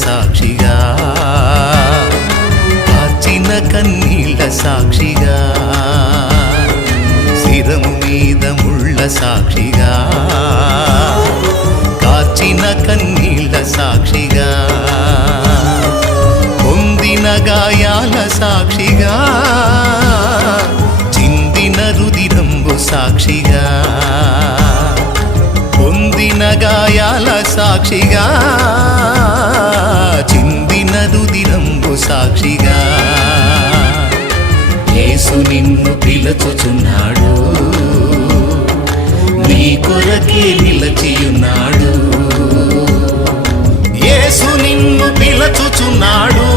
సాక్షిగా, కార్చిన కన్నీళ్ళ సాక్షిగా, శిరము మీద ముళ్ళ సాక్షిగా, కార్చిన కన్నీళ్ళ సాక్షిగా, పొందిన గాయాల సాక్షిగా, చిందిన రుదిరంబు సాక్షిగా, పొందిన గాయాల సాక్షిగా, చిందిన రుదిరంబు సాక్షిగా, యేసు నిన్ను పిలుచుచున్నాడు, నీ కొరకే నిలచియున్నాడు. యేసు నిన్ను పిలుచుచున్నాడు,